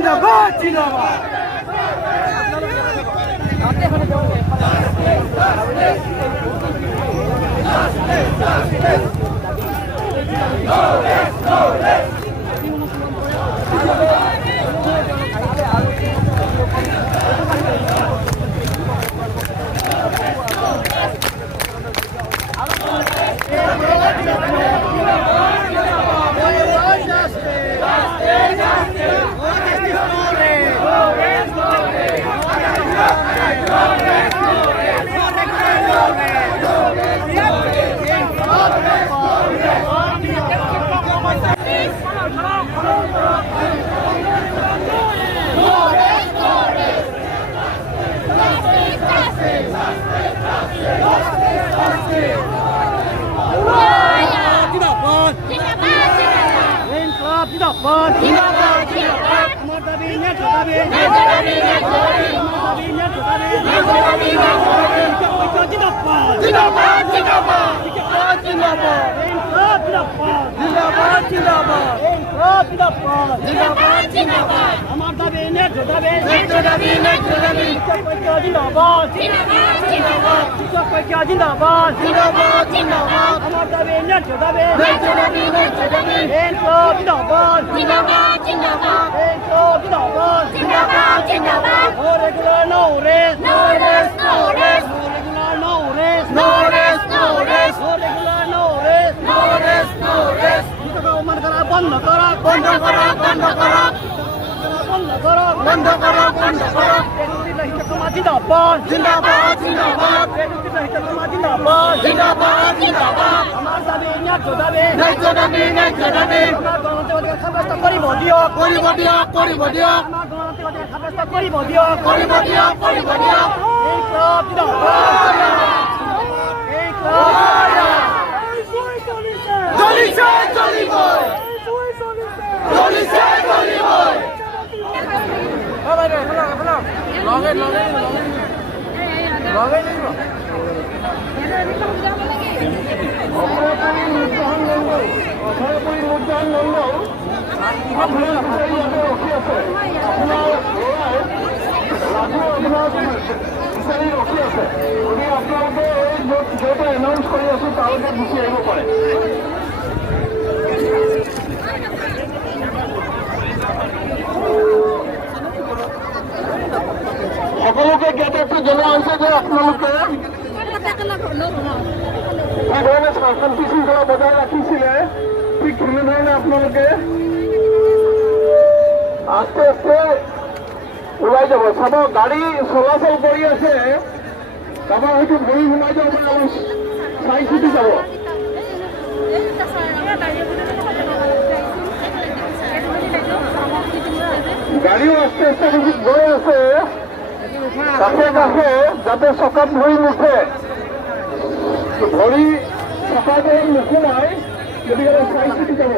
জিন্দাবাদ জিন্দাবাদ আমার দাবি ন্যায্য দাবি জিন্দাবাদ জিন্দাবাদ আমার দাবি ন্যায্য দাবি জিন্দাবাদ জিন্দাবাদ আমার দাবি ন্যায্য দাবি জিন্দাবাদ no regular no rest no rest no rest no regular no rest no rest no rest no regular no rest no rest no rest বন্ধ করা বন্ধ করা বন্ধ করা বন্ধ করা বন্ধ করা বন্ধ করা বন্ধ করা জিন্দাবাদ জিন্দাবাদ জিন্দাবাদ জিন্দাবাদ জিন্দাবাদ জিন্দাবাদ আমার দাবি ন্যায্য দাবি ন্যায্য দাবি ন্যায্য দাবি আমার গণতন্ত্রকে সাব্যস্ত করিব দিও করিব দিও করিব দিও আমার গণতন্ত্রকে সাব্যস্ত করিব দিও করিব দিও করিব দিও এই ক্লাব জিন্দাবাদ এই ক্লাব চলিছে চলিব চলিছে চলিব ও ভাই হলো হলো লগে লগে লগে নিব যেটা এনাউন্স কৰি আছো তালৈকে গুচি আহিব পাৰে সকলোকে গেট একটু জনা হৈছে যে আপোনালোকে কি ধৰণে শান্তি শৃংখলা বজাই ৰাখিছিলে ঠিক তেনেধৰণে আপোনালোকে আস্তে আস্তে ওলাই যাব চাব গাড়ী চলাচল কৰি আছে কাৰোবাৰ হয়তো ভৰি সোমাই যাব পাৰে অলপ চাই চিতি যাব গাড়ীও আস্তে আস্তে গৈ আছে কাষে কাষে যাতে চকাত ভৰি নুঠে ভৰি চকাত নুসুমাই গতিকে চাই চিতি যাব